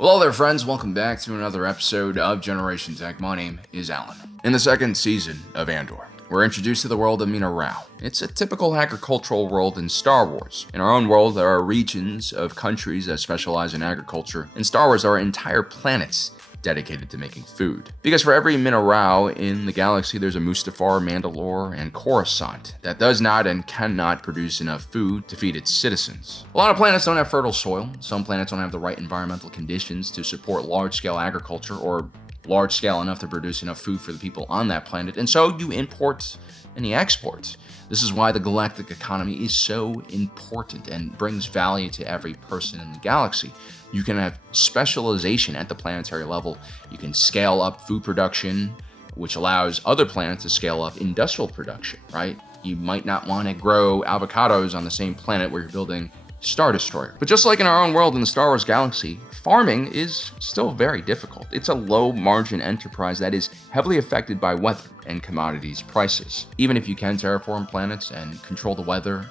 Hello there, friends. Welcome back to another episode of Generation Tech. My name is Alan. In the second season of Andor, we're introduced to the world of Migrant. It's a typical agricultural world in Star Wars. In our own world, there are regions of countries that specialize in agriculture. In Star Wars, there are entire planets dedicated to making food. Because for every mineral in the galaxy, there's a Mustafar, Mandalore, and Coruscant that does not and cannot produce enough food to feed its citizens. A lot of planets don't have fertile soil. Some planets don't have the right environmental conditions to support large-scale agriculture or large-scale enough to produce enough food for the people on that planet. And so you import and you export. This is why the galactic economy is so important and brings value to every person in the galaxy. You can have specialization at the planetary level. You can scale up food production, which allows other planets to scale up industrial production, right? You might not want to grow avocados on the same planet where you're building Star Destroyer. But just like in our own world in the Star Wars galaxy, farming is still very difficult. It's a low-margin enterprise that is heavily affected by weather and commodities prices. Even if you can terraform planets and control the weather,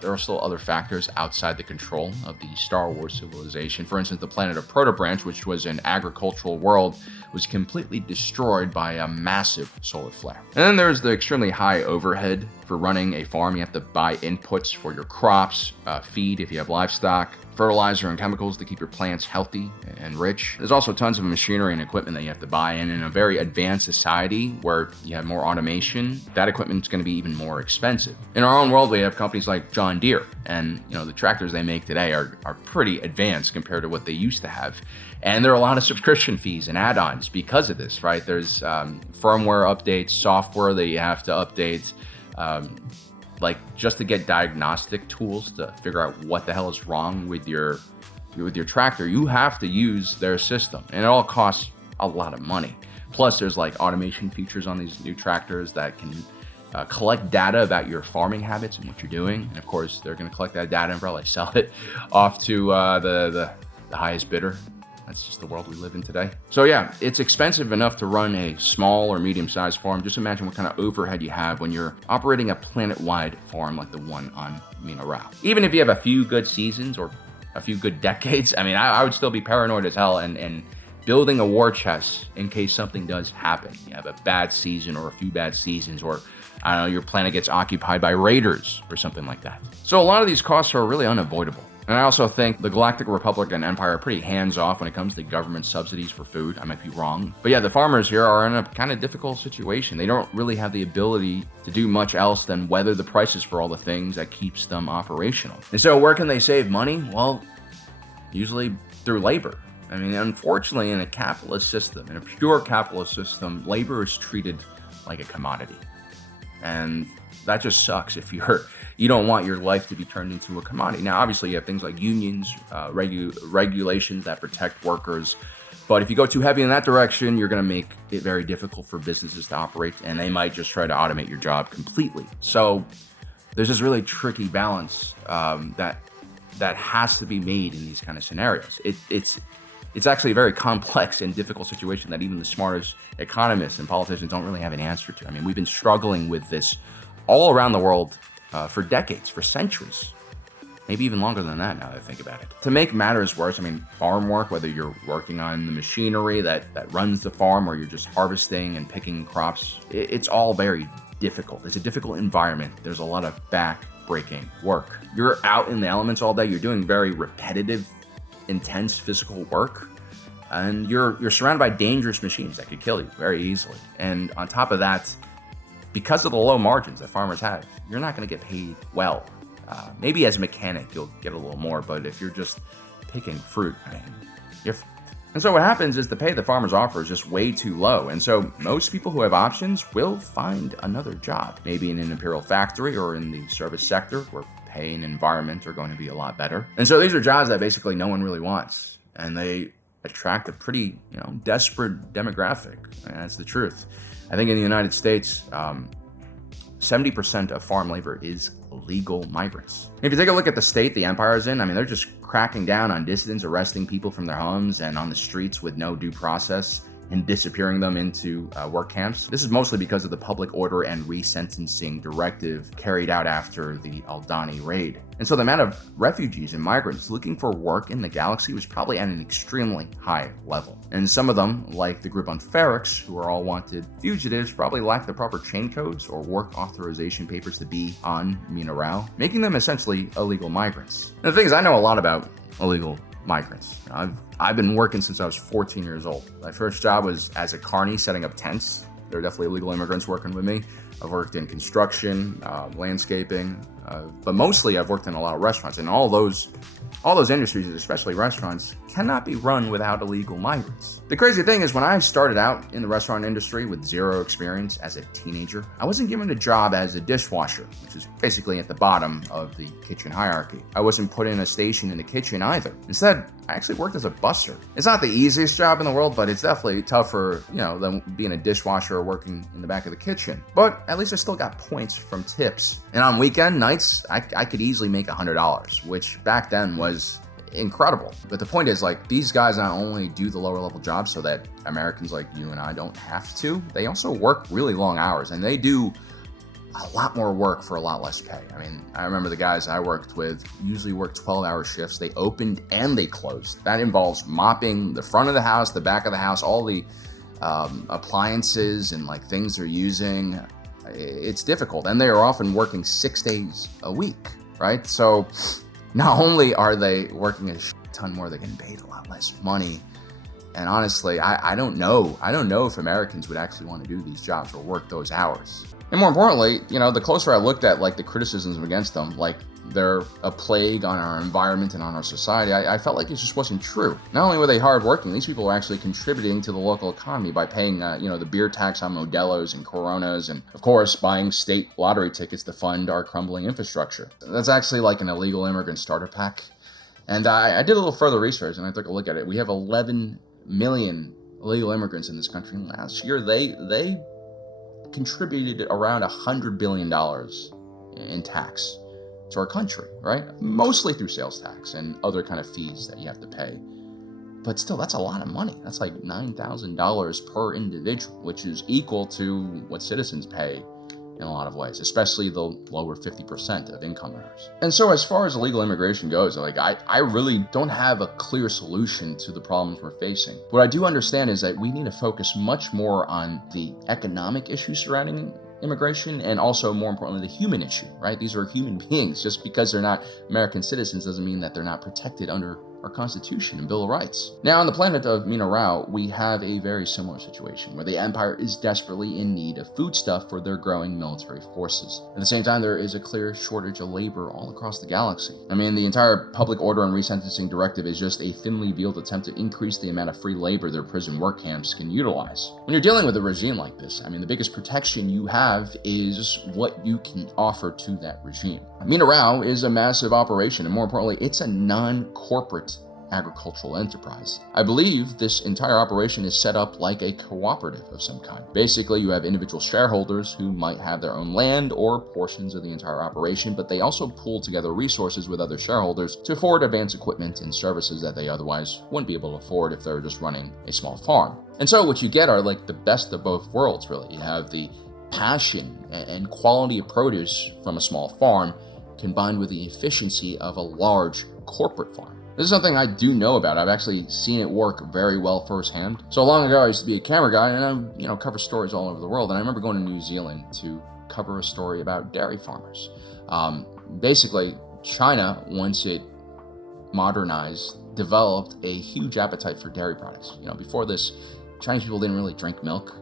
there are still other factors outside the control of the Star Wars civilization. For instance, the planet of Protobranch, which was an agricultural world, was completely destroyed by a massive solar flare. And then there's the extremely high overhead for running a farm. You have to buy inputs for your crops, feed if you have livestock, fertilizer and chemicals to keep your plants healthy and rich. There's also tons of machinery and equipment that you have to buy, and in a very advanced society where you have more automation, that equipment is going to be even more expensive. In our own world, we have companies like John Deere, and the tractors they make today are pretty advanced compared to what they used to have. And there are a lot of subscription fees and add-ons because of this, right? There's firmware updates, software that you have to update, like just to get diagnostic tools to figure out what the hell is wrong with your tractor. You have to use their system, and it all costs a lot of money. Plus, there's like automation features on these new tractors that can collect data about your farming habits and what you're doing. And of course, they're going to collect that data and probably sell it off to the highest bidder. That's just the world we live in today. So yeah, it's expensive enough to run a small or medium-sized farm. Just imagine what kind of overhead you have when you're operating a planet-wide farm like the one on Migrant. Even if you have a few good seasons or a few good decades, I would still be paranoid as hell and building a war chest in case something does happen. You have a bad season or a few bad seasons, or I don't know, your planet gets occupied by raiders or something like that. So a lot of these costs are really unavoidable. And I also think the Galactic Republic and Empire are pretty hands-off when it comes to government subsidies for food. I might be wrong. But yeah, the farmers here are in a kind of difficult situation. They don't really have the ability to do much else than weather the prices for all the things that keeps them operational. And so where can they save money? Well, usually through labor. Unfortunately, in a capitalist system, in a pure capitalist system, labor is treated like a commodity. And that just sucks if you don't want your life to be turned into a commodity. Now, obviously, you have things like unions, regulations that protect workers. But if you go too heavy in that direction, you're going to make it very difficult for businesses to operate, and they might just try to automate your job completely. So there's this really tricky balance that has to be made in these kind of scenarios. It's actually a very complex and difficult situation that even the smartest economists and politicians don't really have an answer to. We've been struggling with this all around the world for decades, for centuries, maybe even longer than that now that I think about it. To make matters worse, farm work, whether you're working on the machinery that runs the farm or you're just harvesting and picking crops, it's all very difficult. It's a difficult environment. There's a lot of back-breaking work. You're out in the elements all day. You're doing very repetitive, intense physical work, and you're surrounded by dangerous machines that could kill you very easily. And on top of that, because of the low margins that farmers have, you're not going to get paid well. Maybe as a mechanic, you'll get a little more, but if you're just picking fruit, you're... And so what happens is the pay the farmers offer is just way too low. And so most people who have options will find another job, maybe in an imperial factory or in the service sector where pay and environment are going to be a lot better. And so these are jobs that basically no one really wants. And they attract a pretty, desperate demographic. And that's the truth. I think in the United States, 70% of farm labor is illegal migrants. If you take a look at the state the Empire is in, they're just cracking down on dissidents, arresting people from their homes and on the streets with no due process. and disappearing them into work camps. This is mostly because of the public order and resentencing directive carried out after the Aldani raid. And so the amount of refugees and migrants looking for work in the galaxy was probably at an extremely high level. And some of them, like the group on Ferrix, who are all wanted fugitives, probably lack the proper chain codes or work authorization papers to be on Minarao, making them essentially illegal migrants. And the thing is, I know a lot about illegal migrants. I've been working since I was 14 years old. My first job was as a carny setting up tents. There are definitely illegal immigrants working with me. I've worked in construction, landscaping, but mostly I've worked in a lot of restaurants. And all those industries, especially restaurants, cannot be run without illegal migrants. The crazy thing is, when I started out in the restaurant industry with zero experience as a teenager, I wasn't given a job as a dishwasher, which is basically at the bottom of the kitchen hierarchy. I wasn't put in a station in the kitchen either. Instead, I actually worked as a busser. It's not the easiest job in the world, but it's definitely tougher, than being a dishwasher or working in the back of the kitchen. But at least I still got points from tips. And on weekend nights, I could easily make $100, which back then was incredible. But the point is, these guys not only do the lower level jobs so that Americans like you and I don't have to, they also work really long hours, and they do a lot more work for a lot less pay. I mean, I remember the guys I worked with usually worked 12-hour shifts. They opened and they closed. That involves mopping the front of the house, the back of the house, all the appliances and things they're using. It's difficult, and they are often working 6 days a week, right? So not only are they working a ton more, they're getting paid a lot less money. And honestly, I don't know if Americans would actually want to do these jobs or work those hours. And more importantly, the closer I looked at the criticisms against them, they're a plague on our environment and on our society, I felt like it just wasn't true. Not only were they hardworking, these people were actually contributing to the local economy by paying, the beer tax on Modelo's and Coronas, and of course, buying state lottery tickets to fund our crumbling infrastructure. That's actually an illegal immigrant starter pack. And I did a little further research and I took a look at it. We have 11 million illegal immigrants in this country. And last year, they contributed around $100 billion in tax to our country, right? Mostly through sales tax and other kind of fees that you have to pay. But still, that's a lot of money. That's $9,000 per individual, which is equal to what citizens pay in a lot of ways, especially the lower 50% of income earners. And so as far as illegal immigration goes, I really don't have a clear solution to the problems we're facing. What I do understand is that we need to focus much more on the economic issues surrounding immigration, and also, more importantly, the human issue, right? These are human beings. Just because they're not American citizens doesn't mean that they're not protected under our Constitution and Bill of Rights. Now, on the planet of Minarao, we have a very similar situation where the Empire is desperately in need of foodstuff for their growing military forces. At the same time, there is a clear shortage of labor all across the galaxy. I mean, the entire public order and resentencing directive is just a thinly veiled attempt to increase the amount of free labor their prison work camps can utilize. When you're dealing with a regime like this, the biggest protection you have is what you can offer to that regime. Minarao is a massive operation, and more importantly, it's a non-corporate agricultural enterprise. I believe this entire operation is set up like a cooperative of some kind. Basically, you have individual shareholders who might have their own land or portions of the entire operation, but they also pool together resources with other shareholders to afford advanced equipment and services that they otherwise wouldn't be able to afford if they were just running a small farm. And so what you get are the best of both worlds, really. You have the passion and quality of produce from a small farm combined with the efficiency of a large corporate farm. This is something I do know about. I've actually seen it work very well firsthand. So long ago, I used to be a camera guy, and I, cover stories all over the world. And I remember going to New Zealand to cover a story about dairy farmers. Basically, China, once it modernized, developed a huge appetite for dairy products. Before this, Chinese people didn't really drink milk.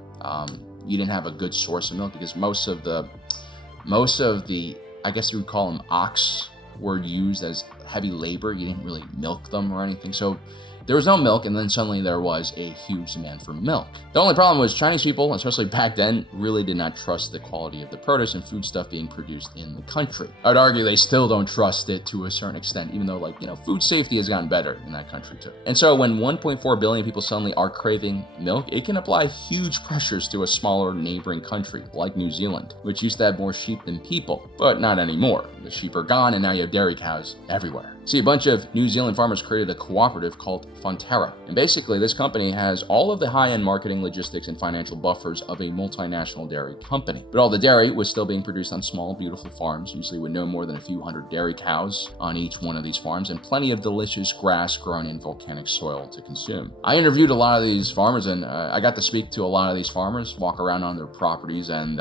You didn't have a good source of milk because most of the, I guess you would call them ox, were used as heavy labor. You didn't really milk them or anything. So there was no milk, and then suddenly there was a huge demand for milk. The only problem was Chinese people, especially back then, really did not trust the quality of the produce and foodstuff being produced in the country. I would argue they still don't trust it to a certain extent, even though food safety has gotten better in that country too. And so when 1.4 billion people suddenly are craving milk, it can apply huge pressures to a smaller neighboring country like New Zealand, which used to have more sheep than people, but not anymore. The sheep are gone, and now you have dairy cows everywhere. See, a bunch of New Zealand farmers created a cooperative called Fonterra. And basically, this company has all of the high-end marketing, logistics, and financial buffers of a multinational dairy company. But all the dairy was still being produced on small, beautiful farms, usually with no more than a few hundred dairy cows on each one of these farms, and plenty of delicious grass grown in volcanic soil to consume. I interviewed a lot of these farmers, and I got to speak to a lot of these farmers, walk around on their properties, and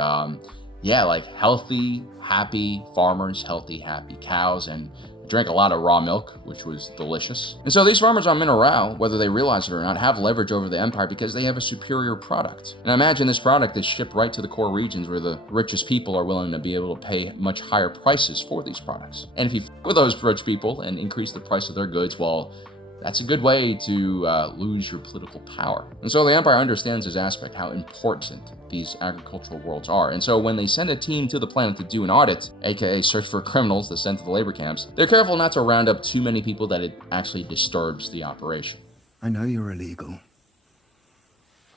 healthy, happy farmers, healthy, happy cows, and drank a lot of raw milk, which was delicious. And so these farmers on Mineral, whether they realize it or not, have leverage over the empire because they have a superior product. And I imagine this product is shipped right to the core regions where the richest people are willing to be able to pay much higher prices for these products. And if you f with those rich people and increase the price of their goods, well, that's a good way to lose your political power. And so the empire understands this aspect, how important these agricultural worlds are. And so when they send a team to the planet to do an audit, aka search for criminals to send to the labor camps, they're careful not to round up too many people that it actually disturbs the operation. I know you're illegal.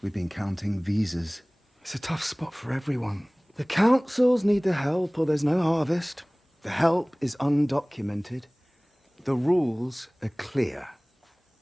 We've been counting visas. It's a tough spot for everyone. The councils need the help or there's no harvest. The help is undocumented. The rules are clear.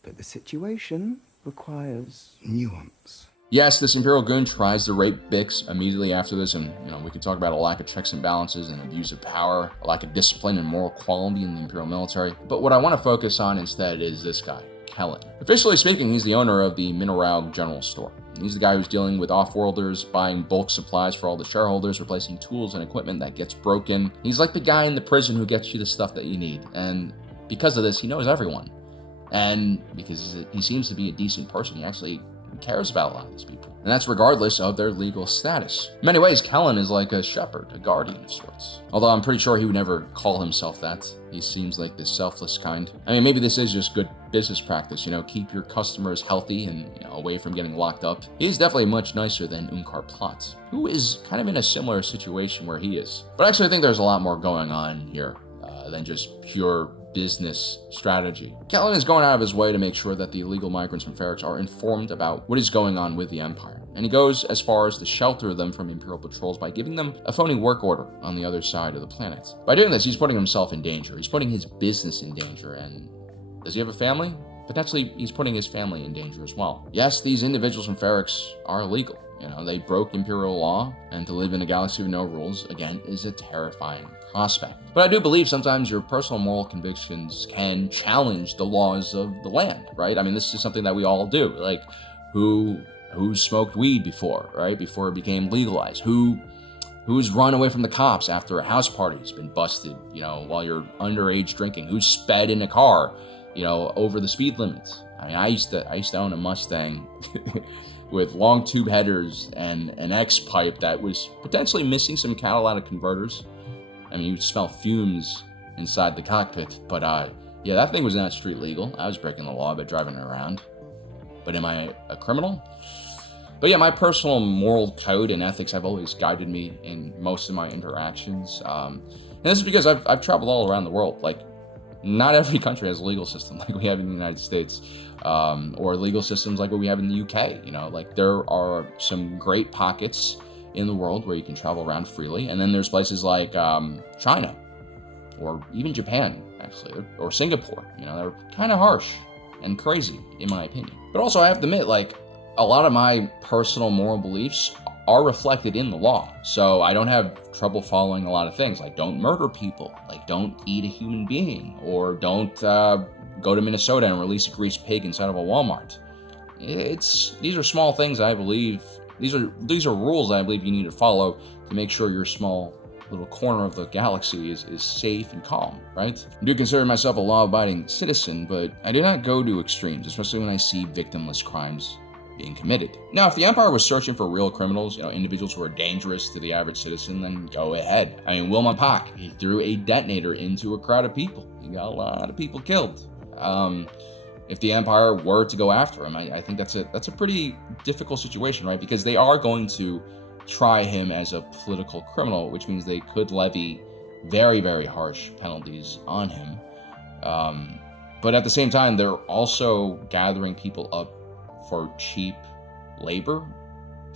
But the situation requires nuance. Yes, this Imperial goon tries to rape Bix immediately after this, and we can talk about a lack of checks and balances and abuse of power, a lack of discipline and moral quality in the Imperial military. But what I want to focus on instead is this guy, Kellen. Officially speaking, he's the owner of the Mineral General Store. He's the guy who's dealing with off-worlders, buying bulk supplies for all the shareholders, replacing tools and equipment that gets broken. He's like the guy in the prison who gets you the stuff that you need, and because of this, he knows everyone. And because he seems to be a decent person, he actually cares about a lot of these people. And that's regardless of their legal status. In many ways, Kellen is like a shepherd, a guardian of sorts. Although I'm pretty sure he would never call himself that. He seems like this selfless kind. I mean, maybe this is just good business practice, keep your customers healthy and away from getting locked up. He's definitely much nicer than Unkar Plot, who is kind of in a similar situation where he is. But actually, I think there's a lot more going on here than just pure business strategy. Kellen is going out of his way to make sure that the illegal migrants from Ferrix are informed about what is going on with the Empire. And he goes as far as to shelter them from Imperial patrols by giving them a phony work order on the other side of the planet. By doing this, he's putting himself in danger. He's putting his business in danger. And does he have a family? Potentially, he's putting his family in danger as well. Yes, these individuals from Ferrix are illegal. They broke Imperial law, and to live in a galaxy with no rules, again, is a terrifying prospect. But I do believe sometimes your personal moral convictions can challenge the laws of the land, right? I mean, this is something that we all do. Like, who smoked weed before, right? Before it became legalized? Who's run away from the cops after a house party's been busted, while you're underage drinking? Who's sped in a car, over the speed limit? I mean, I used to own a Mustang with long tube headers and an X pipe that was potentially missing some catalytic converters. I mean, you'd smell fumes inside the cockpit, but that thing was not street legal. I was breaking the law by driving it around. But am I a criminal? But yeah, my personal moral code and ethics have always guided me in most of my interactions. And this is because I've traveled all around the world. Like, not every country has a legal system like we have in the United States, or legal systems like what we have in the UK. Like, there are some great pockets in the world where you can travel around freely, and then there's places like China, or even Japan, actually, or Singapore. They're kind of harsh and crazy, in my opinion. But also, I have to admit, like, a lot of my personal moral beliefs are reflected in the law. So I don't have trouble following a lot of things, like don't murder people, like don't eat a human being, or don't go to Minnesota and release a greased pig inside of a Walmart. These are small things I believe, these are rules that I believe you need to follow to make sure your small little corner of the galaxy is safe and calm, right? I do consider myself a law-abiding citizen, but I do not go to extremes, especially when I see victimless crimes being committed. Now, if the Empire was searching for real criminals, individuals who are dangerous to the average citizen, then go ahead. I mean, Wilma Pak, he threw a detonator into a crowd of people. He got a lot of people killed. If the Empire were to go after him, I think that's a pretty difficult situation, right? Because they are going to try him as a political criminal, which means they could levy very, very harsh penalties on him. But at the same time, they're also gathering people up for cheap labor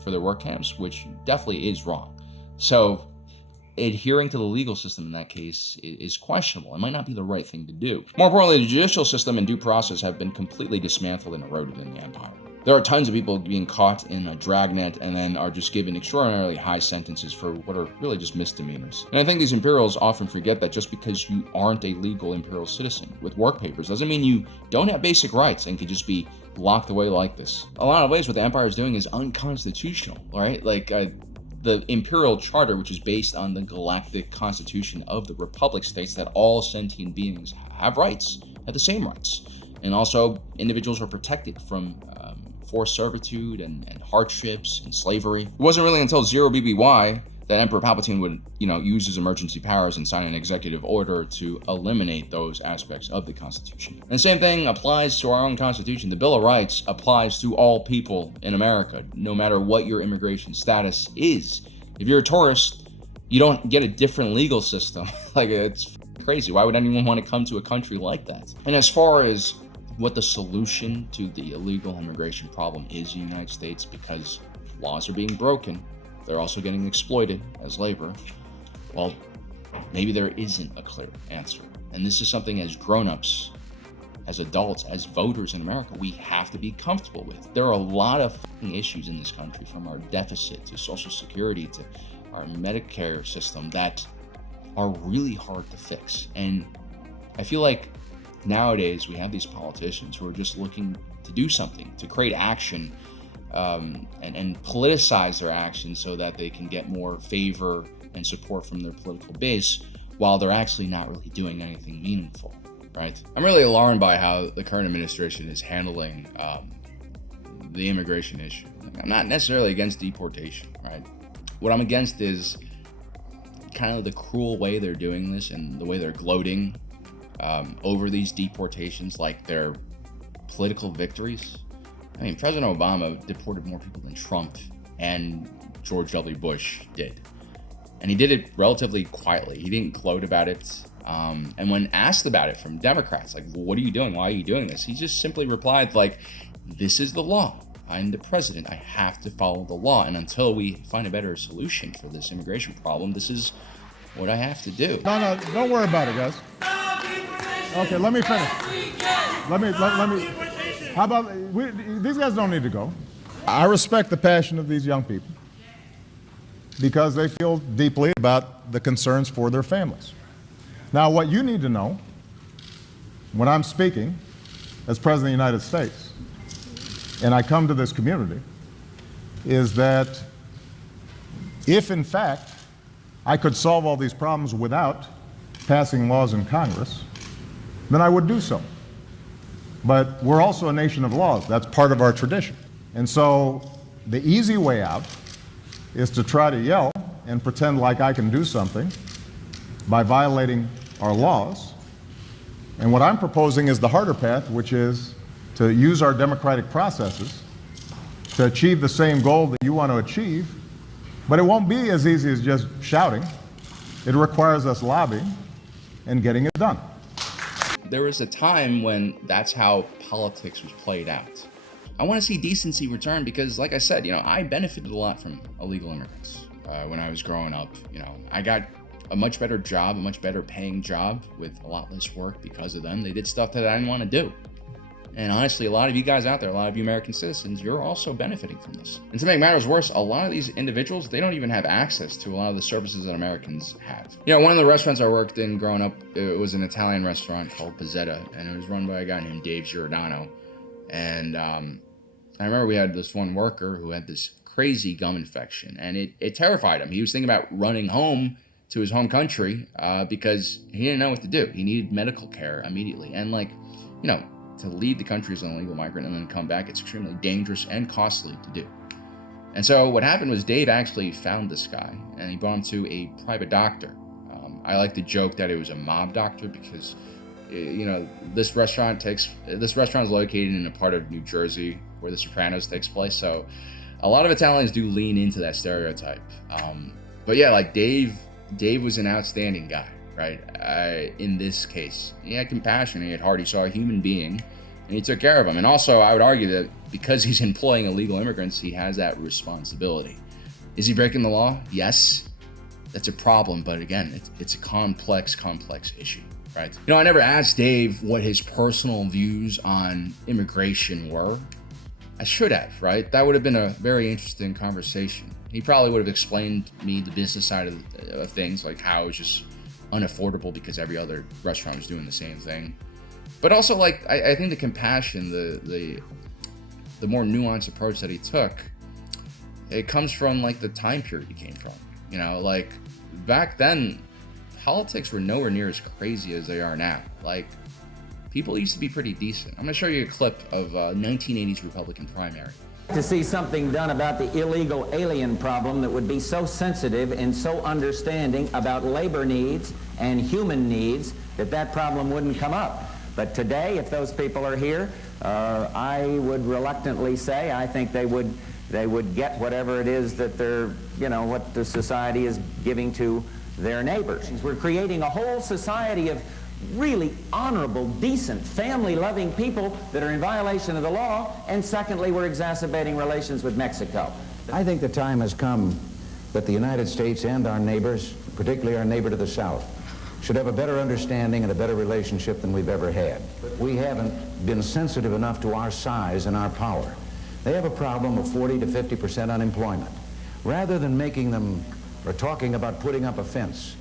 for their work camps, which definitely is wrong. So adhering to the legal system in that case is questionable. It might not be the right thing to do. More importantly, the judicial system and due process have been completely dismantled and eroded in the Empire. There are tons of people being caught in a dragnet and then are just given extraordinarily high sentences for what are really just misdemeanors. And I think these Imperials often forget that just because you aren't a legal Imperial citizen with work papers doesn't mean you don't have basic rights and can just be locked away like this. A lot of ways what the Empire is doing is unconstitutional, right? Like the Imperial Charter, which is based on the galactic constitution of the Republic, states that all sentient beings have rights, have the same rights. And also, individuals are protected from forced servitude and hardships and slavery. It wasn't really until 0 BBY that Emperor Palpatine would, use his emergency powers and sign an executive order to eliminate those aspects of the Constitution. And the same thing applies to our own Constitution. The Bill of Rights applies to all people in America, no matter what your immigration status is. If you're a tourist, you don't get a different legal system. Like, it's crazy. Why would anyone want to come to a country like that? And as far as what the solution to the illegal immigration problem is in the United States, because laws are being broken, they're also getting exploited as labor, well, maybe there isn't a clear answer. And this is something as grown-ups, as adults, as voters in America, we have to be comfortable with. There are a lot of issues in this country, from our deficit to Social Security to our Medicare system, that are really hard to fix. And I feel like nowadays we have these politicians who are just looking to do something, to create action, and politicize their actions so that they can get more favor and support from their political base, while they're actually not really doing anything meaningful, right? I'm really alarmed by how the current administration is handling the immigration issue. I'm not necessarily against deportation, right? What I'm against is kind of the cruel way they're doing this and the way they're gloating over these deportations like they're political victories. I mean, President Obama deported more people than Trump and George W. Bush did. And he did it relatively quietly. He didn't gloat about it. And when asked about it from Democrats, like, well, what are you doing? Why are you doing this? He just simply replied, like, this is the law. I'm the president. I have to follow the law. And until we find a better solution for this immigration problem, this is what I have to do. No, don't worry about it, guys. Okay, let me finish. Let me. How about, these guys don't need to go. I respect the passion of these young people because they feel deeply about the concerns for their families. Now, what you need to know when I'm speaking as President of the United States, and I come to this community, is that if, in fact, I could solve all these problems without passing laws in Congress, then I would do so. But we're also a nation of laws. That's part of our tradition. And so the easy way out is to try to yell and pretend like I can do something by violating our laws. And what I'm proposing is the harder path, which is to use our democratic processes to achieve the same goal that you want to achieve. But it won't be as easy as just shouting. It requires us lobbying and getting it done. There was a time when that's how politics was played out. I want to see decency return because, like I said, I benefited a lot from illegal immigrants when I was growing up. I got a much better job, a much better paying job with a lot less work because of them. They did stuff that I didn't want to do. And honestly, a lot of you guys out there, a lot of you American citizens, you're also benefiting from this. And to make matters worse, a lot of these individuals, they don't even have access to a lot of the services that Americans have. One of the restaurants I worked in growing up, it was an Italian restaurant called Pizzetta, and it was run by a guy named Dave Giordano. And I remember we had this one worker who had this crazy gum infection, and it terrified him. He was thinking about running home to his home country because he didn't know what to do. He needed medical care immediately. And to leave the country as an illegal migrant and then come back, it's extremely dangerous and costly to do. And so what happened was Dave actually found this guy and he brought him to a private doctor. I like to joke that it was a mob doctor because, this restaurant is located in a part of New Jersey where The Sopranos takes place. So a lot of Italians do lean into that stereotype. But yeah, like Dave was an outstanding guy. Right? In this case, he had compassion, he had heart, he saw a human being, and he took care of him. And also, I would argue that because he's employing illegal immigrants, he has that responsibility. Is he breaking the law? Yes. that's a problem, but again, it's a complex issue, right? I never asked Dave what his personal views on immigration were. I should have, right? That would have been a very interesting conversation. He probably would have explained me the business side of things, like how it's just unaffordable because every other restaurant is doing the same thing. But also, like, I think the compassion, the more nuanced approach that he took, it comes from like the time period he came from. Like back then, politics were nowhere near as crazy as they are now. Like, people used to be pretty decent. I'm gonna show you a clip of 1980s Republican primary. To see something done about the illegal alien problem that would be so sensitive and so understanding about labor needs and human needs that problem wouldn't come up. But today, if those people are here, I would reluctantly say I think they would get whatever it is that they're, what the society is giving to their neighbors. We're creating a whole society of really honorable, decent, family-loving people that are in violation of the law, and secondly, we're exacerbating relations with Mexico. I think the time has come that the United States and our neighbors, particularly our neighbor to the south, should have a better understanding and a better relationship than we've ever had. We haven't been sensitive enough to our size and our power. They have a problem of 40 to 50% unemployment. Rather than making them or talking about putting up a fence,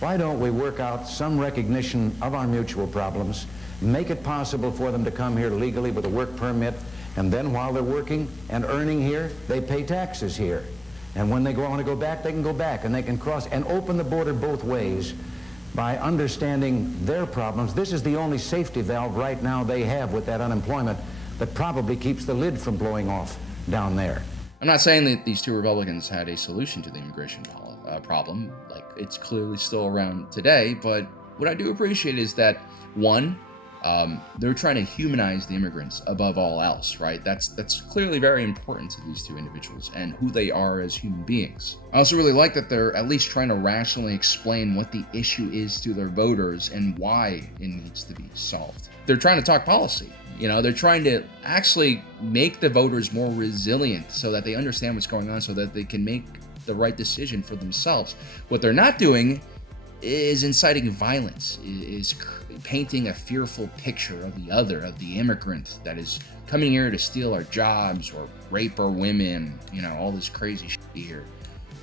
why don't we work out some recognition of our mutual problems, make it possible for them to come here legally with a work permit, and then while they're working and earning here, they pay taxes here. And when they want to go back, they can go back, and they can cross and open the border both ways by understanding their problems. This is the only safety valve right now they have with that unemployment that probably keeps the lid from blowing off down there. I'm not saying that these two Republicans had a solution to the immigration problem. Like, it's clearly still around today, but what I do appreciate is that, one, they're trying to humanize the immigrants above all else, right? That's clearly very important to these two individuals and who they are as human beings. I also really like that they're at least trying to rationally explain what the issue is to their voters and why it needs to be solved. They're trying to talk policy. They're trying to actually make the voters more resilient so that they understand what's going on, so that they can make the right decision for themselves. What they're not doing is inciting violence, is painting a fearful picture of the other, of the immigrant that is coming here to steal our jobs or rape our women, all this crazy shit here,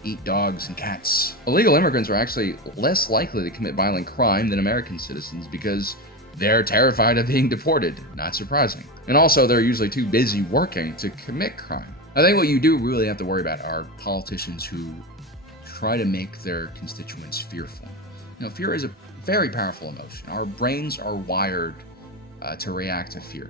eat dogs and cats. Illegal immigrants are actually less likely to commit violent crime than American citizens because they're terrified of being deported, not surprising. And also, they're usually too busy working to commit crime. I think what you do really have to worry about are politicians who try to make their constituents fearful. Fear is a very powerful emotion. Our brains are wired to react to fear,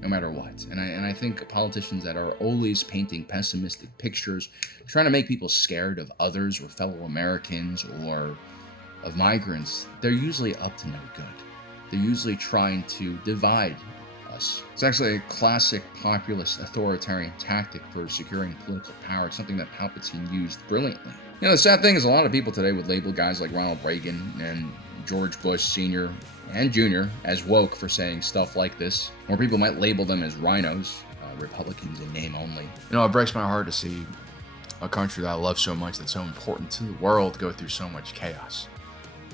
no matter what. And I think politicians that are always painting pessimistic pictures, trying to make people scared of others or fellow Americans or of migrants, they're usually up to no good. They're usually trying to divide us. It's actually a classic populist authoritarian tactic for securing political power. It's something that Palpatine used brilliantly. The sad thing is a lot of people today would label guys like Ronald Reagan and George Bush Sr. and Jr. as woke for saying stuff like this. Or people might label them as rhinos, Republicans in name only. It breaks my heart to see a country that I love so much, that's so important to the world, go through so much chaos.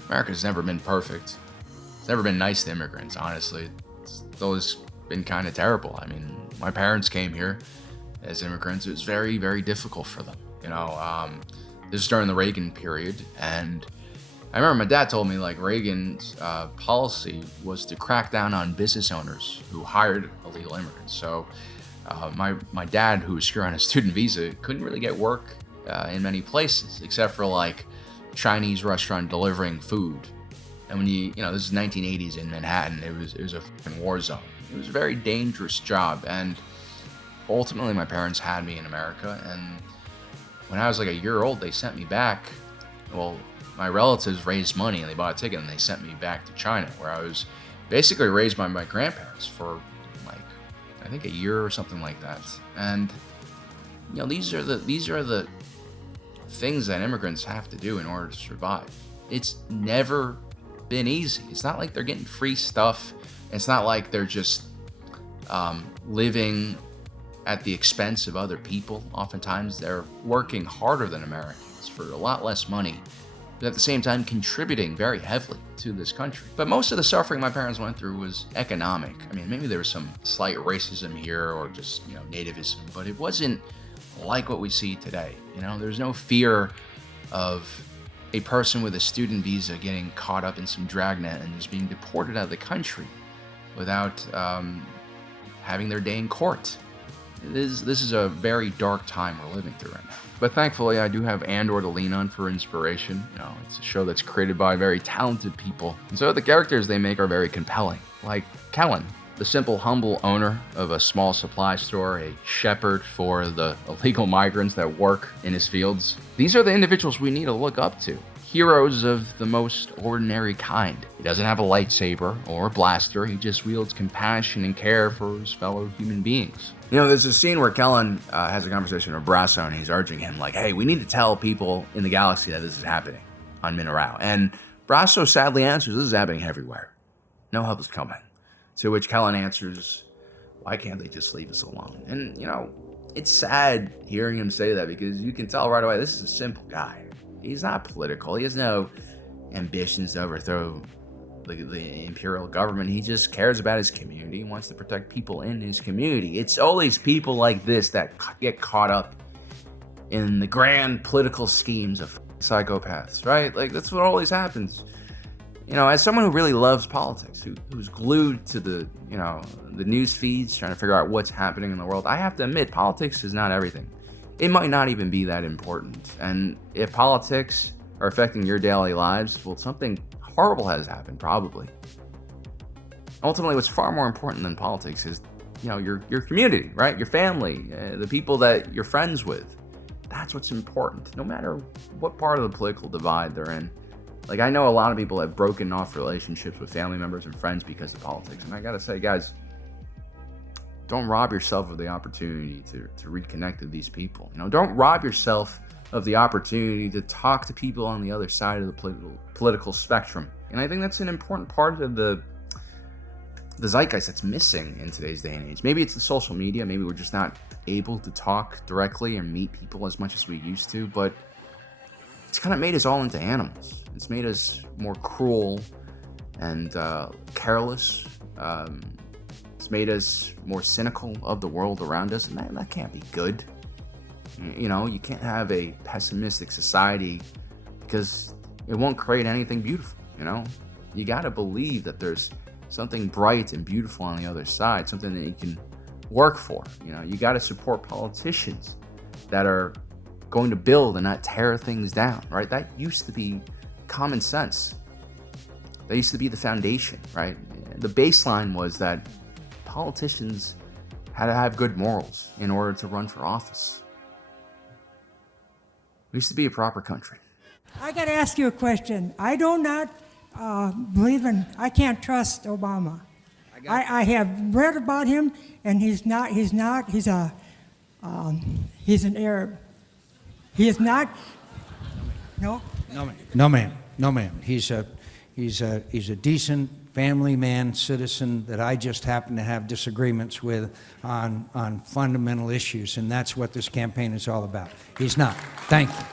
America's never been perfect. It's never been nice to immigrants, honestly. It's always been kind of terrible. I mean, my parents came here as immigrants. It was very, very difficult for them. This is during the Reagan period, and I remember my dad told me, like, Reagan's policy was to crack down on business owners who hired illegal immigrants. So my dad, who was here on a student visa, couldn't really get work in many places, except for, like, Chinese restaurant delivering food. And when this is 1980s in Manhattan, it was a fucking war zone. It was a very dangerous job, and ultimately my parents had me in America, and when I was like a year old, they sent me back. Well, my relatives raised money and they bought a ticket and they sent me back to China, where I was basically raised by my grandparents for like, I think a year or something like that. And these are the things that immigrants have to do in order to survive. It's never been easy. It's not like they're getting free stuff. It's not like they're just living at the expense of other people. Oftentimes they're working harder than Americans. fields for a lot less money, but at the same time contributing very heavily to this country. But most of the suffering my parents went through was economic. I mean, maybe there was some slight racism here or just, nativism, but it wasn't like what we see today. There's no fear of a person with a student visa getting caught up in some dragnet and just being deported out of the country without having their day in court. This is a very dark time we're living through right now. But thankfully, I do have Andor to lean on for inspiration. It's a show that's created by very talented people. And so the characters they make are very compelling. Like Kellen, the simple, humble owner of a small supply store, a shepherd for the illegal migrants that work in his fields. These are the individuals we need to look up to. Heroes of the most ordinary kind. He doesn't have a lightsaber or a blaster. He just wields compassion and care for his fellow human beings. There's a scene where Kellen has a conversation with Brasso, and he's urging him, like, hey, we need to tell people in the galaxy that this is happening on Minorau. And Brasso sadly answers, this is happening everywhere. No help is coming. To which Kellen answers, why can't they just leave us alone? And, it's sad hearing him say that because you can tell right away this is a simple guy. He's not political. He has no ambitions to overthrow the imperial government. He just cares about his community. He wants to protect people in his community. It's always people like this that get caught up in the grand political schemes of psychopaths, right? Like, that's what always happens. As someone who really loves politics, who's glued to the news feeds, trying to figure out what's happening in the world, I have to admit, politics is not everything. It might not even be that important. And if politics are affecting your daily lives, well, something horrible has happened, probably. Ultimately, what's far more important than politics is, your community, right? Your family, the people that you're friends with. That's what's important, no matter what part of the political divide they're in. Like, I know a lot of people have broken off relationships with family members and friends because of politics. And I gotta say, guys, don't rob yourself of the opportunity to reconnect with these people. Don't rob yourself of the opportunity to talk to people on the other side of the political spectrum. And I think that's an important part of the zeitgeist that's missing in today's day and age. Maybe it's the social media. Maybe we're just not able to talk directly and meet people as much as we used to. But it's kind of made us all into animals. It's made us more cruel and careless. It's made us more cynical of the world around us, and that can't be good. You can't have a pessimistic society because it won't create anything beautiful, You got to believe that there's something bright and beautiful on the other side, something that you can work for. You got to support politicians that are going to build and not tear things down, right? That used to be common sense. That used to be the foundation, right? The baseline was that politicians had to have good morals in order to run for office. We used to be a proper country. I got to ask you a question. I do not I can't trust Obama. I have read about him, and he's an Arab. He is not, no? No, ma'am. He's a decent family man, citizen that I just happen to have disagreements with on fundamental issues, and that's what this campaign is all about. He's not. Thank you.